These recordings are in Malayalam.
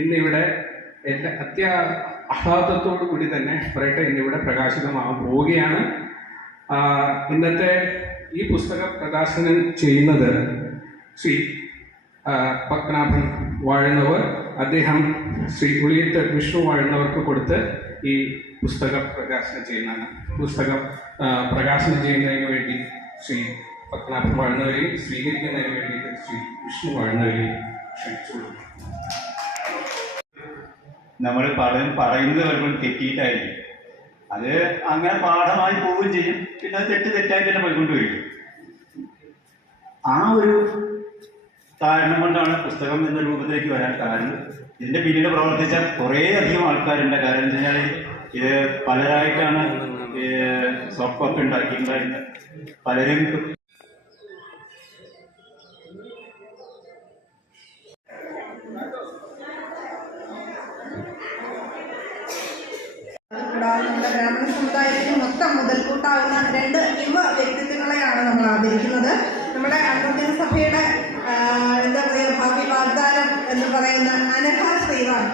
ഇന്നിവിടെ എല്ലാ അത്യ അഹാതത്തോടു കൂടി തന്നെ പറയട്ടെ ഇന്നിവിടെ പ്രകാശിതമാകാൻ പോവുകയാണ്. ഇന്നത്തെ ഈ പുസ്തക പ്രകാശനം ചെയ്യുന്നത് ശ്രീ പത്മനാഭൻ വാഴുന്നവർ അദ്ദേഹം ശ്രീ ഉളിയത്ത് വിഷ്ണു വാഴുന്നവർക്ക് കൊടുത്ത് ഈ പുസ്തക പ്രകാശനം ചെയ്യുന്നതാണ്. പുസ്തകം പ്രകാശനം ചെയ്യുന്നതിന് വേണ്ടി ശ്രീ പത്മനാഭൻ വാഴുന്നവരെയും സ്വീകരിക്കുന്നതിന് വേണ്ടിയിട്ട് ശ്രീ വിഷ്ണു വാഴുന്നവരെയും ക്ഷണിച്ചുകൊള്ളുന്നു. നമ്മൾ പലരും പറയുന്നത് പലപ്പോഴും തെറ്റിയിട്ടായിരിക്കും. അത് അങ്ങനെ പാഠമായി പോവുകയും ചെയ്യും. പിന്നെ അത് തെറ്റ് തെറ്റായി തന്നെ പോയിക്കൊണ്ടുവരും ആ ഒരു കാരണം കൊണ്ടാണ് പുസ്തകം എന്ന രൂപത്തിലേക്ക് വരാൻ കാരണം ഇതിന്റെ പിന്നീട് പ്രവർത്തിച്ച കുറേ അധികം ആൾക്കാരുണ്ട്. കാരണം എന്ന് വെച്ചാൽ ഇത് പലരായിട്ടാണ് കോപ്പി ഉണ്ടാക്കിയിട്ടുണ്ടായിരുന്നത്. പലരും നമ്മുടെ ബ്രാഹ്മണ സമുദായത്തിന് മൊത്തം മുതൽക്കൂട്ടാവുന്ന രണ്ട് യുവ വ്യക്തിത്വങ്ങളെയാണ് നമ്മൾ ആദരിക്കുന്നത്. നമ്മുടെ അന്നദിന സഭയുടെ എന്താ പറയുക ഭാവി വാഗ്ദാനം എന്ന് പറയുന്ന അനഘ ശ്രീറാം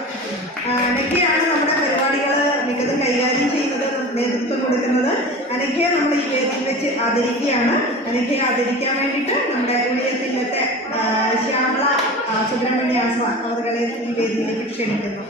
അനക്കെയാണ് നമ്മുടെ പരിപാടികൾ മികത് കൈകാര്യം ചെയ്യുന്നത് നേതൃത്വം കൊടുക്കുന്നത്. അനഘയെ നമ്മൾ ഈ വേദിയിൽ വെച്ച് ആദരിക്കുകയാണ്. അനഘയെ ആദരിക്കാൻ വേണ്ടിയിട്ട് നമ്മുടെ ഉള്ളിയത്തിന്റെ ശ്യാമള സുബ്രഹ്മണ്യ ആസ്വ അവരുടെ ഈ വേദിയിലേക്ക് ക്ഷണിക്കുന്നു.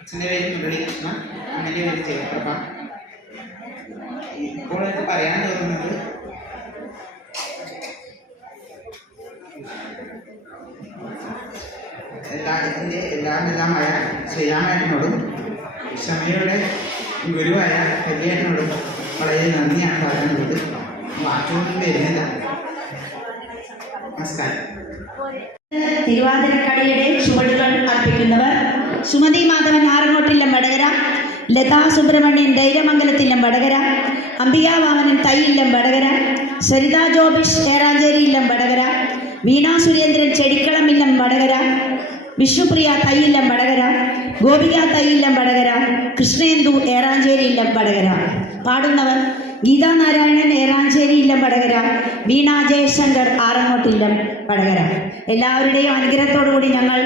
അച്ഛന്റെ പേര് മുരളീകൃഷ്ണ അമ്മന്റെ പേര് ജയപ്രഭ. ഇപ്പോൾ എനിക്ക് പറയാൻ തോന്നുന്നത് എല്ലാ ഇതിന്റെ എല്ലാം എല്ലാം ആയ ശ്രീരാമേട്ടനോടും ക്ഷമയുടെ ഗുരുവായ ഹരിയേട്ടനോടും വളരെ നന്ദിയാണ് പറയുന്നത്. വാക്കുകൊണ്ടും വരുന്നില്ല. നമസ്കാരം. തിരുവാതിരക്കളിയുടെ ചുവടുകൾ അർപ്പിക്കുന്നവർ സുമതി മാധവൻ ആറങ്ങോട്ടില്ലം വടകര. ലതാ സുബ്രഹ്മണ്യൻ ധൈര്യമംഗലത്തില്ലം വടകര. അംബികാവാമനൻ തൈയില്ലം വടകര. സരിത ജോബിഷ് ഏറാഞ്ചേരിയില്ലം വടകര. വീണ സുരേന്ദ്രൻ ചെടിക്കളമില്ലം വടകര. വിഷ്ണുപ്രിയ തൈയില്ലം വടകര. ഗോപിക തൈയില്ലം വടകര. കൃഷ്ണേന്ദു ഏറാഞ്ചേരിയില്ലം വടകര. പാടുന്നവർ ഗീതാ നാരായണൻ ഏറാഞ്ചേരി ഇല്ലം വടകര. വീണ ജയശങ്കർ ആറങ്ങോട്ടില്ലം വടകര. എല്ലാവരുടെയും അനുഗ്രഹത്തോടുകൂടി ഞങ്ങൾ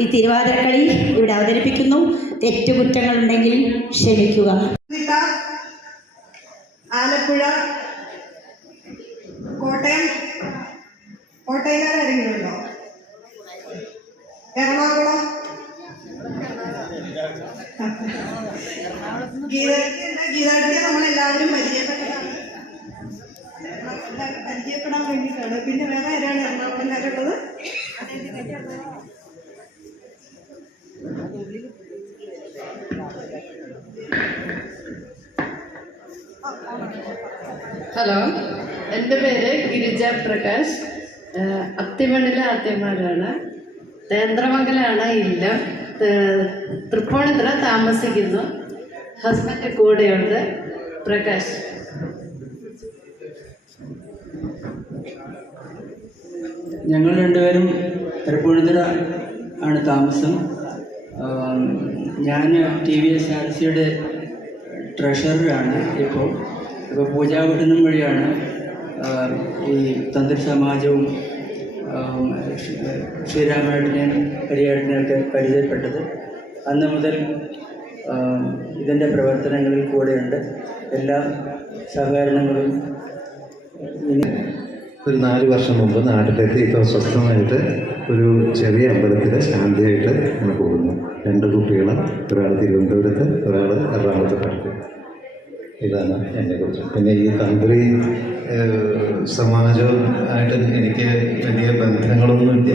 ഈ തിരുവാതിരക്കളി ഇവിടെ അവതരിപ്പിക്കുന്നു. തെറ്റുകുറ്റങ്ങളുണ്ടെങ്കിൽ ക്ഷമിക്കുക. ആലപ്പുഴ കോട്ടയം കോട്ടയക്കാരെങ്കിലും ഉണ്ടോ എറണാകുളം ഗീതാഴ്ചയെ നമ്മളെല്ലാവരും പരിചയപ്പെട്ടതാണ്. പരിചയപ്പെടാൻ വേണ്ടിയിട്ടാണ്. പിന്നെ വേറെ ആരാണ് എറണാകുളംകാരുള്ളത്? ഹലോ. എന്റെ പേര് ഗിരിജ പ്രകാശ്. അത്തിമണിലെ ആദ്യമാരാണ് നേന്ത്രമംഗലാണ് ഇല്ല. തൃപ്പൂണിത്തുറ താമസിക്കുന്നു. ഹസ്ബൻഡ് കൂടെയുണ്ട്. പ്രകാശ്. ഞങ്ങൾ രണ്ടുപേരും തൃപ്പൂണിത്തുറ ആണ് താമസം. ഞാൻ ടി വി എസ് ആർ സിയുടെ ട്രഷററാണ് ഇപ്പോൾ. ഇപ്പോൾ പൂജാപഠനം വഴിയാണ് ഈ തന്ത്രി സമാജവും ശ്രീരാമേട്ടനെയും ഹരിയേട്ടനെയൊക്കെ പരിചയപ്പെട്ടത്. അന്ന് മുതൽ ഇതിന്റെ പ്രവർത്തനങ്ങളിൽ കൂടെയുണ്ട്. എല്ലാ സഹകരണങ്ങളും ഇനി ഒരു നാല് വർഷം മുമ്പ് നാട്ടിലെത്തി ഇപ്പോൾ സ്വസ്ഥമായിട്ട് ഒരു ചെറിയ അമ്പലത്തിൽ ശാന്തിയായിട്ട് അങ്ങനെ പോകുന്നു. രണ്ട് കുട്ടികൾ ഒരാൾ തിരുവനന്തപുരത്ത് ഒരാൾ എറണാകുളത്ത് പഠിക്കും ഇതാണ് എന്നെക്കുറിച്ച്. പിന്നെ ഈ തന്ത്രി സമാജവും ആയിട്ട് എനിക്ക് വലിയ ബന്ധങ്ങളൊന്നുമില്ല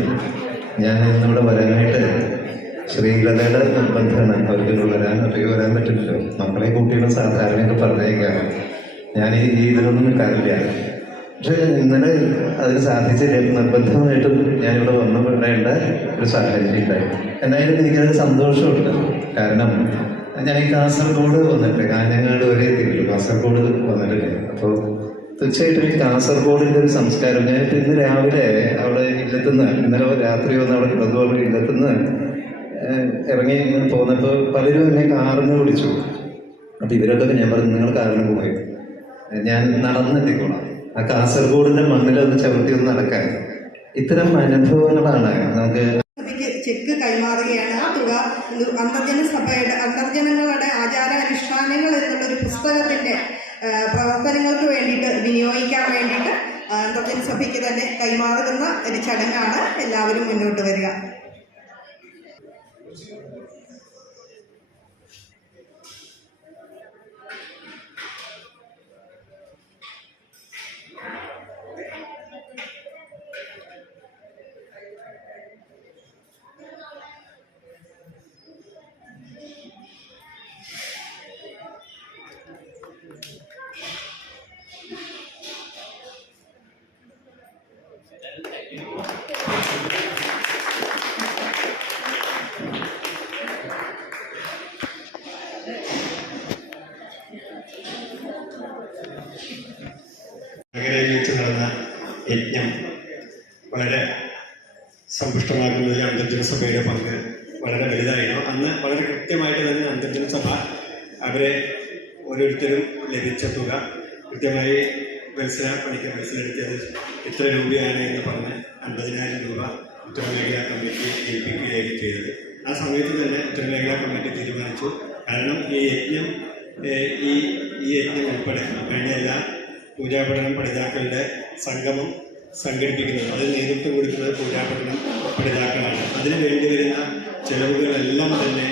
ഞാൻ ഇന്നിവിടെ വരാനായിട്ട് ശ്രീലതയുടെ നിർബന്ധമാണ്. അവർക്ക് വരാൻ അവർക്ക് വരാൻ പറ്റില്ലല്ലോ. മക്കളെ കുട്ടികളും സാധാരണയൊക്കെ പറഞ്ഞേക്കാം ഞാൻ ഈ ഇതിലൊന്നും നിൽക്കാറില്ല പക്ഷേ ഇന്നലെ അതിന് സാധിച്ചില്ല. നിർബന്ധമായിട്ടും ഞാനിവിടെ വന്നു വിടേണ്ട ഒരു സാഹചര്യം ഉണ്ടായി. എന്നായാലും എനിക്കത് സന്തോഷമുണ്ട്. കാരണം ഞാൻ ഈ കാസർഗോഡ് വന്നിട്ട് കാഞ്ഞങ്ങാട് വരെ എത്തിയിട്ടുള്ളൂ കാസർഗോഡ് വന്നിട്ടില്ല അപ്പോൾ തീർച്ചയായിട്ടും ഈ കാസർഗോഡിന്റെ ഒരു സംസ്കാരം ഞാനിപ്പോൾ ഇന്ന് രാവിലെ അവിടെ ഇല്ലത്തുനിന്ന് ഇന്നലെ രാത്രി വന്ന് അവിടെ കിടന്നു ഇല്ലത്തുനിന്ന് ഇറങ്ങി ഇങ്ങനെ പോന്നപ്പോൾ പലരും എന്നെ കാറിന് വിളിച്ചു. അപ്പോൾ ഇവരൊക്കെ ഞാൻ പറഞ്ഞു നിങ്ങൾ കാറിന് പോയി. ഞാൻ നടന്നെത്തിക്കോളാം. ആ കാസർഗോഡിന്റെ മണ്ണിലൊന്ന് ചവിട്ടി ഒന്ന് നടക്കാൻ. ഇത്തരം അനുഭവങ്ങളാണ് നമുക്ക് കൈമാറുകയാണ്. ആ തുക അന്തർജന സഭയുടെ അന്തർജനങ്ങളുടെ ആചാരാനുഷ്ഠാനങ്ങൾ എന്നുള്ളൊരു പുസ്തകത്തിന്റെ പ്രവർത്തനങ്ങൾക്ക് വേണ്ടിയിട്ട് വിനിയോഗിക്കാൻ വേണ്ടിയിട്ട് അന്തർജന സഭയ്ക്ക് തന്നെ കൈമാറുന്ന ഒരു ചടങ്ങാണ് എല്ലാവരും മുന്നോട്ട് വരിക. യജ്ഞം വളരെ സമ്പുഷ്ടമാക്കുന്നതിൽ അന്തർജനസഭയുടെ പങ്ക് വളരെ വലുതായിരുന്നു. അന്ന് വളരെ കൃത്യമായിട്ട് തന്നെ അന്തർജനസഭ അവരെ ഓരോരുത്തരും ലഭിച്ച തുക കൃത്യമായി മത്സര പണിക്ക് മത്സരമെടുത്തത് ഇത്ര രൂപയാണ് എന്ന് പറഞ്ഞ് അൻപതിനായിരം രൂപ ഉത്തരമേഖലാ കമ്മിറ്റി ഏൽപ്പിക്കുകയായിരുന്നു ചെയ്തത്. ആ സമയത്ത് തന്നെ ഉത്തരമേഖലാ കമ്മിറ്റി തീരുമാനിച്ചു. കാരണം ഈ യജ്ഞം ഈ ഈ യജ്ഞം ഉൾപ്പെടെ കഴിഞ്ഞ എല്ലാ പൂജാപഠനം പഠിതാക്കളുടെ സംഗമം സംഘടിപ്പിക്കുന്നത്. അതിൽ നേതൃത്വം കൊടുക്കുന്നത് പൂജാപഠനം പഠിതാക്കളാണ്. അതിന് വേണ്ടി വരുന്ന ചെലവുകളെല്ലാം തന്നെ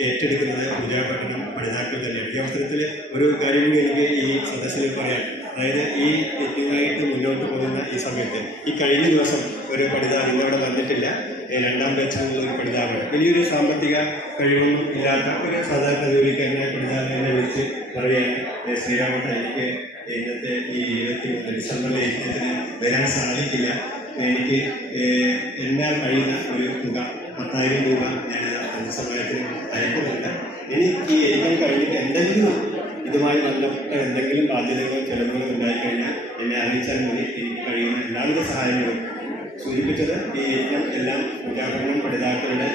ഏറ്റെടുക്കുന്നത് പൂജാപഠനം പഠിതാക്കൾ തന്നെയാണ്. ഈ അവസരത്തിൽ ഒരു കാര്യം കൂടി എനിക്ക് ഈ സദസ്സിൽ പറയാം. അതായത് ഈ യജ്ഞമായിട്ട് മുന്നോട്ട് പോകുന്ന ഈ സമയത്ത് ഈ കഴിഞ്ഞ ദിവസം ഒരു പഠിതാവ് ഇന്നിവിടെ വന്നിട്ടില്ല. രണ്ടാം ബാച്ചിൽ നിന്നുള്ള ഒരു പഠിതാവാണ് വലിയൊരു സാമ്പത്തിക കഴിവൊന്നും ഇല്ലാത്ത ഒരു സാധാരണ ജോലിക്കാരനെ പഠിതാവിനെ വിളിച്ച് പറയാൻ "ഏ, ശ്രീരാമൻ എനിക്ക് ഇന്നത്തെ ഈ ഇരുപത്തി മൂന്ന് ഡിസംബറിലെ യജ്ഞത്തിന് വരാൻ സാധിക്കില്ല. എനിക്ക് എന്നാൽ കഴിയുന്ന ഒരു തുക പത്തായിരം രൂപ ഞാൻ സമയത്തിന് അയക്കുന്നുണ്ട്. ഇനി ഈ യജ്ഞം കഴിഞ്ഞിട്ട് എന്തെങ്കിലും ഇതുമായി ബന്ധപ്പെട്ട എന്തെങ്കിലും ബാധ്യതകളോ ചെലവുകളോ ഉണ്ടായിക്കഴിഞ്ഞാൽ എന്നെ അറിയിച്ചാൽ മതി. എനിക്ക് കഴിയുന്ന എല്ലാവിധ സഹായങ്ങളും സൂചിപ്പിച്ചത് ഈ യജ്ഞം എല്ലാം പൂജാകരണം പഠിതാക്കളുടെ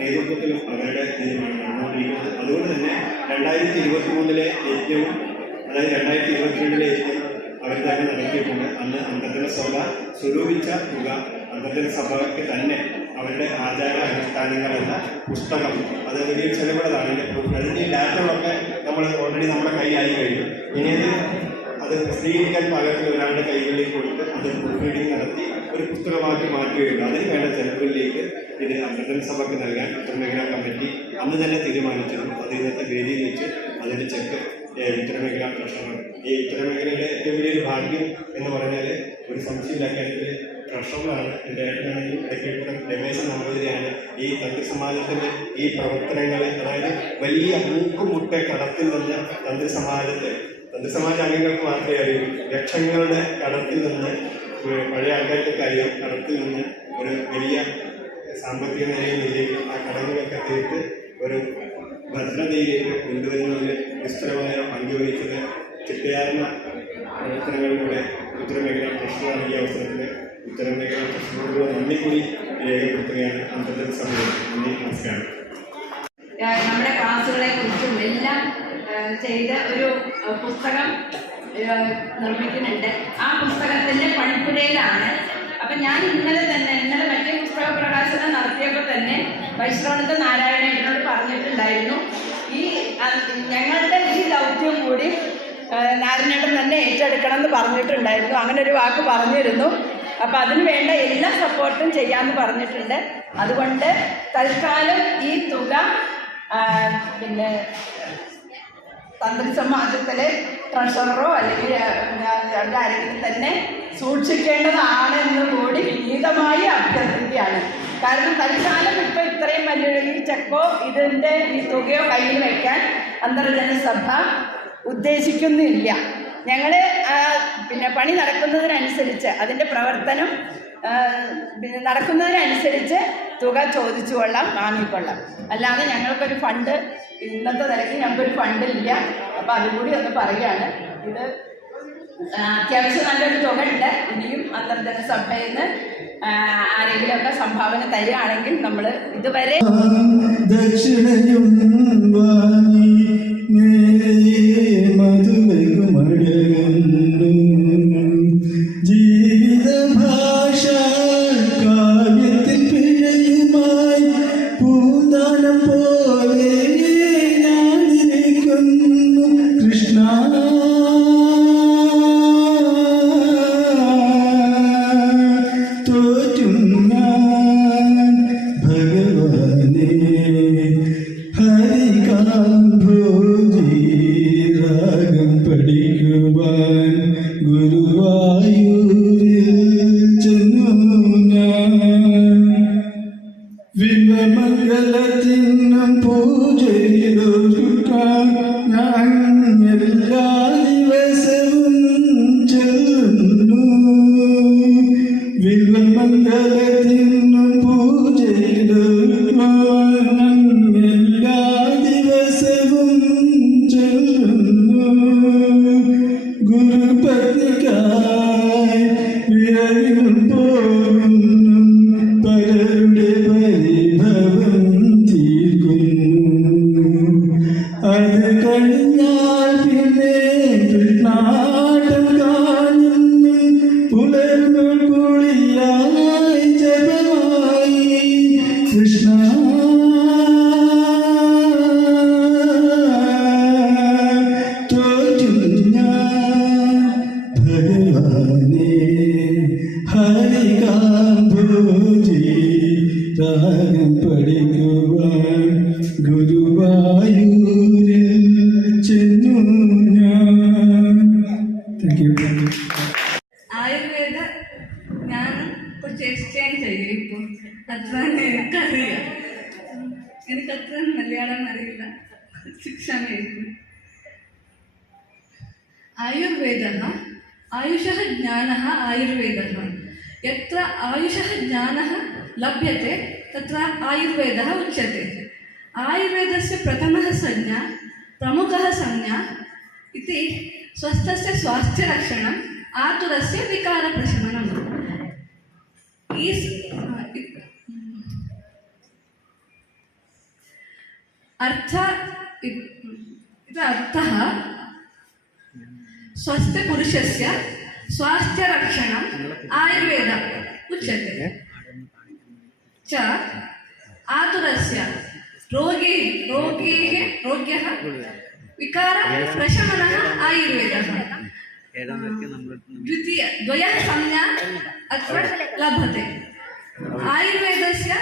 നേതൃത്വത്തിലും അവരുടെ ഇതിലുമാണ് നടന്നുകൊണ്ടിരിക്കുന്നത്. അതുകൊണ്ട് തന്നെ രണ്ടായിരത്തി ഇരുപത്തി മൂന്നിലെ യജ്ഞവും അതായത് രണ്ടായിരത്തി ഇരുപത്തിരണ്ടിലെ അവർ തന്നെ നടത്തിയിട്ടുണ്ട്. അന്ന് അന്തർജന സഭ സ്വരൂപിച്ച തുക അന്തർജന സഭയ്ക്ക് തന്നെ അവരുടെ ആചാര അനുഷ്ഠാനങ്ങൾ എന്ന പുസ്തകം. അത് വലിയ ചെലവുള്ളതാണ്. അതിന്റെ ഡാറ്റകളൊക്കെ നമ്മൾ ഓൾറെഡി നമ്മുടെ കൈയായി കഴിഞ്ഞു. ഇനി അത് അത് പ്രസിദ്ധീകരിക്കാൻ പാകത്തിൽ ഒരാളുടെ കൈകളിലേക്ക് കൊടുത്ത് അത് പ്രൂഫ് റീഡിംഗ് നടത്തി ഒരു പുസ്തകമാക്കി മാറ്റുകയുള്ളൂ. അതിന് വേണ്ട ചെലവുകളിലേക്ക് ഇത് അന്തർജന സഭയ്ക്ക് നൽകാൻ ഉത്തരമേഖലാ കമ്മിറ്റി അന്ന് തന്നെ തീരുമാനിച്ചിരുന്നു. അത് ഇന്നത്തെ വേദിയിൽ വെച്ച് അതിന്റെ ചെക്ക് ഉത്തരമേഖല പ്രശ്നങ്ങൾ. ഈ ഉത്തരമേഖലയിലെ ഏറ്റവും വലിയൊരു ഭാഗ്യം എന്ന് പറഞ്ഞാൽ ഒരു സംശയമില്ല കാര്യത്തിൽ ട്രഷററാണ് എന്റെ ഏട്ടനാണെങ്കിലും ഇടയ്ക്കിടെ രമേശൻ നമ്പൂതിരിയാണ് ഈ തന്ത്രി സമാജത്തിന്റെ ഈ പ്രവർത്തനങ്ങളെ അതായത് വലിയ മൂക്കുമുട്ട കടത്തിൽ നിന്ന് തന്ത്രി സമാജത്തെ സമാജ അംഗങ്ങൾക്ക് മാത്രമേ അറിയൂ ലക്ഷങ്ങളുടെ കടത്തിൽ നിന്ന് പഴയ ആൾക്കാർക്കൊക്കെ അറിയാം കടത്തിൽ നിന്ന് ഒരു വലിയ സാമ്പത്തിക നിലയിൽ ആ കടങ്ങളൊക്കെ തീർത്ത് ഒരു ഭദ്രതയിലേക്ക് കൊണ്ടുവരുന്നതിന് വിസ്തരമായ പങ്കുവഹിച്ചത് ചിട്ടയാർന്ന പ്രവർത്തനങ്ങളിലൂടെ ഉത്തരമേഖല ട്രഷറാണ് ഈ അവസരത്തിൽ ഉത്തരമേഖല ട്രസ്റ്റിനോടുള്ള നന്ദി കൂടി രേഖപ്പെടുത്തുകയാണ് അന്തർജന സമയം നന്ദി നമസ്കാരം. നമ്മുടെ ക്ലാസ്സുകളെ കുറിച്ചും എല്ലാം ചെയ്ത ഒരു പുസ്തകം നിർമ്മിക്കുന്നുണ്ട്. ആ പുസ്തകത്തിന്റെ പണിപ്പുരയിലാണ് അപ്പൊ ഞാൻ ഇന്നലെ തന്നെ ഇന്നലെ മറ്റേ പുസ്തക പ്രകാശനം നടത്തിയപ്പോൾ തന്നെ വൈശ്രവണത്തെ നാരായണ എന്നോട് പറഞ്ഞിട്ടുണ്ടായിരുന്നു. ഈ ഞങ്ങളുടെ ഈ ദൗത്യം കൂടി നാരായണേട്ടൻ തന്നെ ഏറ്റെടുക്കണം എന്ന് പറഞ്ഞിട്ടുണ്ടായിരുന്നു. അങ്ങനെ ഒരു വാക്ക് പറഞ്ഞിരുന്നു. അപ്പം അതിന് വേണ്ട എല്ലാ സപ്പോർട്ടും ചെയ്യാമെന്ന് പറഞ്ഞിട്ടുണ്ട്. അതുകൊണ്ട് തൽക്കാലം ഈ തുക പിന്നെ തന്ത്രി സമാജത്തിലെ ട്രഷററോ അല്ലെങ്കിൽ ആരെങ്കിലും തന്നെ സൂക്ഷിക്കേണ്ടതാണെന്ന് കൂടി വിനീതമായി അഭ്യർത്ഥിക്കുകയാണ്. കാരണം തൽക്കാലം ഇപ്പം ഇത്രയും വലിയ ഈ ചെക്കോ ഇതിന്റെ ഈ തുകയോ കയ്യിൽ വയ്ക്കാൻ അന്തർജന സഭ ഉദ്ദേശിക്കുന്നില്ല ഞങ്ങൾ പിന്നെ പണി നടക്കുന്നതിനനുസരിച്ച് അതിന്റെ പ്രവർത്തനം പിന്നെ നടക്കുന്നതിനനുസരിച്ച് തുക ചോദിച്ചു കൊള്ളാം വാങ്ങിക്കൊള്ളാം അല്ലാതെ ഞങ്ങൾക്കൊരു ഫണ്ട് ഇന്നത്തെ നിലയ്ക്ക് ഞങ്ങൾക്കൊരു ഫണ്ടില്ല. അപ്പോൾ അതും കൂടി ഒന്ന് പറയുകയാണ് ഇത് അത്യാവശ്യം നല്ലൊരു തുക ഉണ്ട് ഇനിയും അന്തർജന സഭയിൽ നിന്ന് ആരെങ്കിലുമൊക്കെ സംഭാവന തരികയാണെങ്കിൽ നമ്മൾ ഇതുവരെ ദക്ഷിണയും மங்களே आयुषः ज्ञानः आयुर्वेदः यत्र आयुषः ज्ञानः लभ्यते तत्र आयुर्वेदः उच्यते आयुर्वेदस्य प्रथमः संज्ञा प्रमुखः संज्ञा इति स्वस्थस्य स्वास्थ्यरक्षणम् आतुरस्य विकारप्रशमनम् ಈ ಅರ್ಥ ಇದ್- ಇದು ಅರ್ಥः स्वस्थपुरुषस्य स्वास्थ्यरक्षणम् आयुर्वेद उच्यते। च आतुरस्य रोगे रोगेः रोग्यः विकारप्रशमनः आयुर्वेदः। द्वितीय द्वयः संज्ञा अत्र लभते आयुर्वेदस्य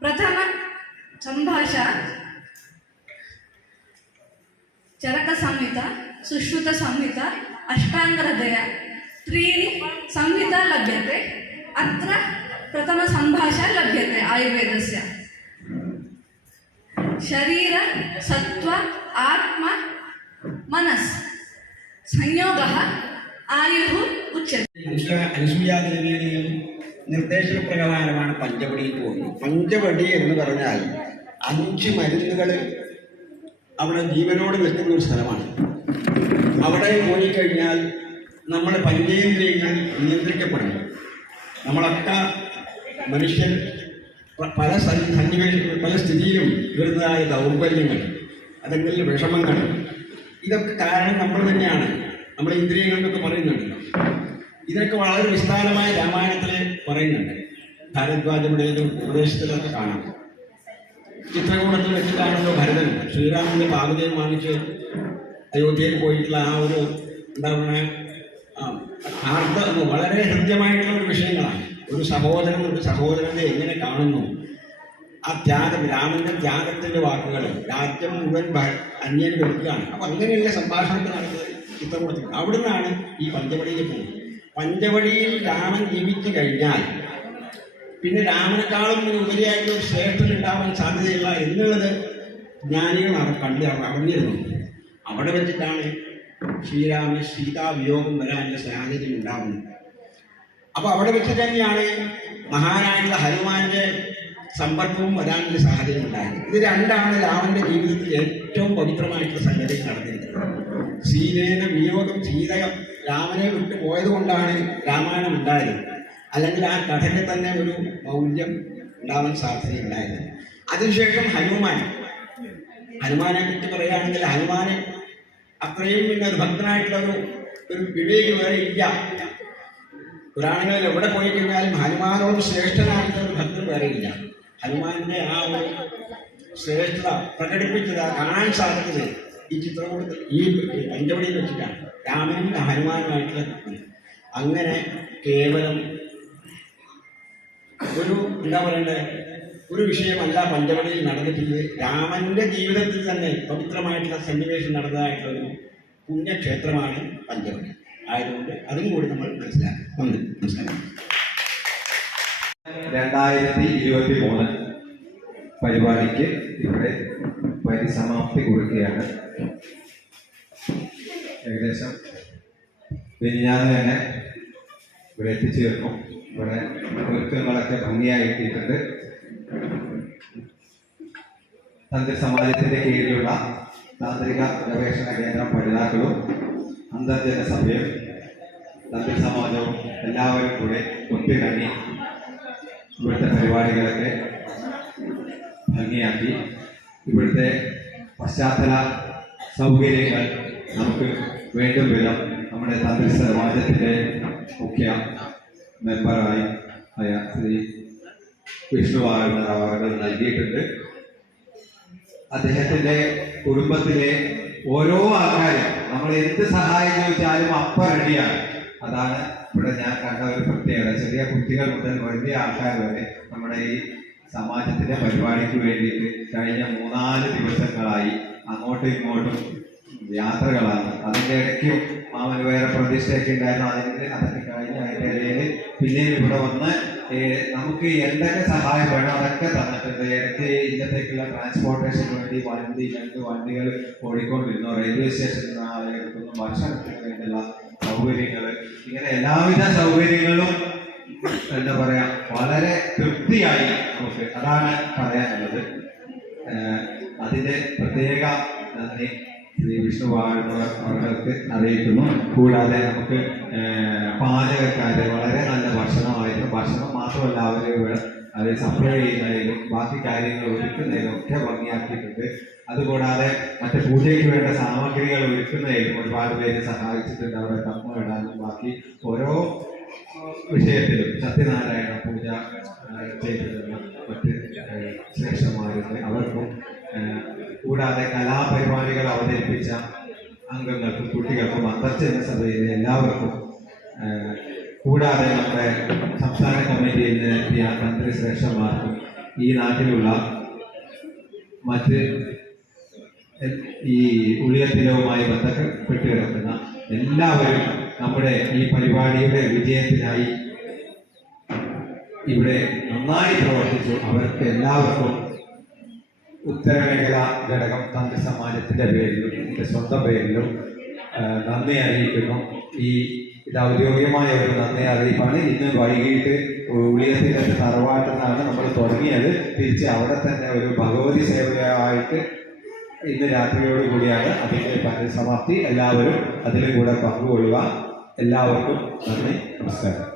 प्रथमसम्भाषा चरकसंहिता सुश्रुतसंहिता अष्टाङ्गहृदय त्रीणि संहिता लभ्यते अत्र प्रथमसम्भाषा लभ्यते आयुर्वेदस्य शरीर सत्त्व आत्म मनस् संयोगः आयुः उच्यते അനുസൂയാദേവിയുടെയും നിർദ്ദേശപ്രകാരമാണ് പഞ്ചവടിയിൽ പോകുന്നത് പഞ്ചവടി എന്ന് പറഞ്ഞാൽ അഞ്ച് മരുന്നുകൾ അവിടെ ജീവനോട് വെക്കുന്ന ഒരു സ്ഥലമാണ് അവിടെ പോയി കഴിഞ്ഞാൽ നമ്മുടെ പഞ്ചേന്ദ്രിയങ്ങൾ നിയന്ത്രിക്കപ്പെടുന്നു നമ്മളൊക്കെ മനുഷ്യൻ പല സന്നിവേശ പല സ്ഥിതിയിലും വരുന്നതായ ദൗർബല്യങ്ങൾ അല്ലെങ്കിൽ വിഷമങ്ങൾ ഇതൊക്കെ കാരണം നമ്മൾ തന്നെയാണ്. നമ്മുടെ ഇന്ദ്രിയങ്ങൾക്കൊക്കെ പറയുന്നുണ്ട്. പറയുന്നുണ്ടല്ലോ ഇതൊക്കെ വളരെ വിസ്താരമായ രാമായണത്തിൽ പറയുന്നുണ്ട്. ഭാരദ്വാജമുടേതും ഉപദേശത്തിലൊക്കെ കാണാം. ചിത്രകൂടത്തിൽ വെച്ച് കാണുമ്പോൾ ഭരതൻ ശ്രീരാമന്റെ പാകതയും വാങ്ങിച്ച് അയോധ്യയിൽ പോയിട്ടുള്ള ആ ഒരു എന്താ പറയുക ആർത്ത വളരെ ഹൃദ്യമായിട്ടുള്ള ഒരു വിഷയങ്ങളാണ്. ഒരു സഹോദരൻ ഒരു സഹോദരനെ എങ്ങനെ കാണുന്നു? ആ ത്യാഗം രാമന്റെ ത്യാഗത്തിന്റെ വാക്കുകൾ രാജ്യം മുഴുവൻ അന്യന് വെക്കുകയാണ് അപ്പൊ അങ്ങനെയുള്ള സംഭാഷണത്തിൽ നടക്കുന്നത് നടന്നത് അവിടെ അവിടുന്നാണ് ഈ പഞ്ചവടിയിൽ പോകുന്നത്. പഞ്ചവടിയിൽ രാമൻ ജീവിച്ചു കഴിഞ്ഞാൽ പിന്നെ രാമനെക്കാളും ഉപരിയായിട്ടുള്ള ഒരു ശ്രേഷ്ഠൻ ഉണ്ടാവാൻ സാധ്യതയില്ല എന്നുള്ളത് ജ്ഞാനികൾ കണ്ടു അറിഞ്ഞിരുന്നു. അവിടെ വെച്ചിട്ടാണ് ശ്രീരാമന് സീതാവിയോഗം വരാനുള്ള സാഹചര്യം ഉണ്ടാകുന്നത് അപ്പൊ അവിടെ വെച്ച് തന്നെയാണ് മഹാനായിട്ടുള്ള ഹനുമാന്റെ സമ്പർക്കവും വരാനുള്ള സാഹചര്യം ഉണ്ടായത്. ഇത് രണ്ടാണ് രാമന്റെ ജീവിതത്തിൽ ഏറ്റവും പവിത്രമായിട്ടുള്ള സംഗതി നടന്നിരിക്കുന്നത്. സീതയുടെ വിയോഗം സീത രാമനെ വിട്ടു പോയത് കൊണ്ടാണ് രാമായണം ഉണ്ടായത്. അല്ലെങ്കിൽ ആ കഥയ്ക്ക് തന്നെ ഒരു മൗല്യം ഉണ്ടാവാൻ സാധ്യതയുണ്ടായിരുന്നു അതിനുശേഷം ഹനുമാൻ ഹനുമാനെ കുറിച്ച് പറയുകയാണെങ്കിൽ ഹനുമാനെ അത്രയും പിന്നെ ഒരു ഭക്തനായിട്ടുള്ള ഒരു വിവേകി വേറെ ഇല്ല. പുരാണങ്ങളിൽ എവിടെ പോയി കഴിഞ്ഞാലും ഹനുമാനോട് ശ്രേഷ്ഠനായിട്ടുള്ള ഒരു ഭക്തൻ വേറെ ഇല്ല. ഹനുമാന്റെ ആ ഒരു ശ്രേഷ്ഠത പ്രകടിപ്പിച്ചത് കാണാൻ സാധിച്ചത് ഈ ചിത്രകൂടത്തിൽ ഈ പഞ്ചവടിയിൽ വെച്ചിട്ടാണ്. രാമനും ഹനുമാനുമായിട്ടുള്ള. അങ്ങനെ കേവലം ഒരു എന്താ പറയണ്ടേ? ഒരു വിഷയമല്ല പഞ്ചവടിയിൽ നടന്നിട്ടുള്ളത് രാമന്റെ ജീവിതത്തിൽ തന്നെ പവിത്രമായിട്ടുള്ള സന്നിവേശം നടന്നതായിട്ടുള്ള ഒരു പുണ്യക്ഷേത്രമാണ് പഞ്ചവടി. ആയതുകൊണ്ട് അതും കൂടി നമ്മൾ മനസ്സിലാക്കണം. നന്ദി നമസ്കാരം രണ്ടായിരത്തി ഇരുപത്തി മൂന്ന് പരിപാടിക്ക് ഇവിടെ പരിസമാപ്തി കുറിക്കുകയാണ് ഏകദേശം വിഞ്ഞാന്ന് തന്നെ ഇവിടെ എത്തിച്ചേർക്കും. ഇവിടെ ഒരുക്കങ്ങളൊക്കെ ഭംഗിയായിട്ടുണ്ട് തന്ത്രി സമാജത്തിന്റെ കീഴിലുള്ള താന്ത്രിക ഗവേഷണ കേന്ദ്രം പഠിതാക്കളും അന്തർജന സഭയും തന്ത്രി സമാജവും എല്ലാവരും കൂടെ ഒത്തിണങ്ങി ഇവിടുത്തെ പരിപാടികളൊക്കെ ഭംഗിയാക്കി. ഇവിടുത്തെ പശ്ചാത്തല സൗകര്യങ്ങൾ നമുക്ക് വേണ്ടും വിധം നമ്മുടെ തന്ത്രി സമാജത്തിന്റെ മുഖ്യ മെമ്പറായി ആയ ശ്രീ വിഷ്ണു അവർ നൽകിയിട്ടുണ്ട്. അദ്ദേഹത്തിന്റെ കുടുംബത്തിലെ ഓരോ ആൾക്കാരും നമ്മൾ എന്ത് സഹായം ചോദിച്ചാലും അപ്പ റെഡിയാണ് അതാണ് ഇവിടെ ഞാൻ കണ്ട ഒരു പ്രത്യേകത. ചെറിയ കുട്ടികൾ മുതൽ വലിയ ആൾക്കാർ വരെ നമ്മുടെ ഈ സമാജത്തിന്റെ പരിപാടിക്ക് വേണ്ടിയിട്ട് കഴിഞ്ഞ മൂന്നാൽ ദിവസങ്ങളായി അങ്ങോട്ടും ഇങ്ങോട്ടും യാത്രകളാണ്. അതിന്റെ ഇടയ്ക്കും മാമന് വേറെ പ്രതിഷ്ഠയൊക്കെ ഉണ്ടായിരുന്നു. അതിന്റെ അതൊക്കെ കഴിഞ്ഞ് ഇടയിൽ പിന്നെയും ഇവിടെ വന്ന് നമുക്ക് എന്തൊക്കെ സഹായം വേണം അതൊക്കെ തന്നിട്ടുണ്ട്. നേരത്തെ ഇന്നത്തേക്കുള്ള ട്രാൻസ്പോർട്ടേഷന് വേണ്ടി വണ്ടി രണ്ട് വണ്ടികൾ ഓടിക്കൊണ്ടിരുന്നു. റെയിൽവേ സ്റ്റേഷനിൽ നിന്ന് ആളെ എടുക്കുന്നു. ഭക്ഷണത്തിന് വേണ്ടിയുള്ള സൗകര്യങ്ങൾ ഇങ്ങനെ എല്ലാവിധ സൗകര്യങ്ങളും എന്താ പറയാ വളരെ തൃപ്തിയായി നമുക്ക്. അതാണ് പറയാനുള്ളത്. അതിന്റെ പ്രത്യേക നന്ദി. ശ്രീ അറിയിക്കുന്നു. കൂടാതെ നമുക്ക് പാചകക്കാര് വളരെ നല്ല ഭക്ഷണമായിരുന്നു ഭക്ഷണം മാത്രമല്ല അവർ അത് സപ്ലൈ ചെയ്യുന്നതിലും ബാക്കി കാര്യങ്ങൾ ഒരുക്കുന്നതിലും ഒക്കെ ഭംഗിയാക്കിയിട്ടുണ്ട്. അതുകൂടാതെ മറ്റു പൂജയ്ക്ക് വേണ്ട സാമഗ്രികൾ ഒരുക്കുന്നതിലും ഒരുപാട് പേര് സഹായിച്ചിട്ടുണ്ട്. അവിടെ കമ്മ ഇടാനും ബാക്കി ഓരോ വിഷയത്തിലും സത്യനാരായണ പൂജ ചെയ്തിട്ടുള്ള മറ്റ് ശ്രേഷ്ഠന്മാരുണ്ട്. അവർക്കും കൂടാതെ കലാപരിപാടികൾ അവതരിപ്പിച്ച അംഗങ്ങൾക്കും കുട്ടികൾക്കും അന്തർജന സഭയിലെ എല്ലാവർക്കും കൂടാതെ നമ്മുടെ സംസ്ഥാന കമ്മിറ്റിയിൽ നിന്നെത്തിയ തന്ത്രി ശ്രേഷ്ഠന്മാർക്കും ഈ നാട്ടിലുള്ള മറ്റ് ഈ ഉളിയത്തിലവുമായി ബന്ധപ്പെട്ട് കിടക്കുന്ന എല്ലാവരും നമ്മുടെ ഈ പരിപാടിയുടെ വിജയത്തിനായി ഇവിടെ നന്നായി പ്രവർത്തിച്ചു. അവർക്ക് എല്ലാവർക്കും ഉത്തരമേഖല ഘടകം തന്ത്രി സമാജത്തിന്റെ പേരിലും എന്റെ സ്വന്തം പേരിലും നന്ദി അറിയിക്കുന്നു. ഈ ഇത് ഔദ്യോഗികമായ ഒരു നന്ദി അറിയിപ്പാണ്. ഇന്ന് വൈകിട്ട് ഉളിയത്തിന്റെ തറവാട്ടിൽ നിന്നാണ് നമ്മൾ തുടങ്ങിയത്. തിരിച്ച് അവിടെ തന്നെ ഒരു ഭഗവതി സേവയായിട്ട് ഇന്ന് രാത്രിയോട് കൂടിയാണ് അതിന്റെ പരിസമാപ്തി. എല്ലാവരും അതിലും കൂടെ പങ്കുകൊള്ളുക. എല്ലാവർക്കും നന്ദി നമസ്കാരം.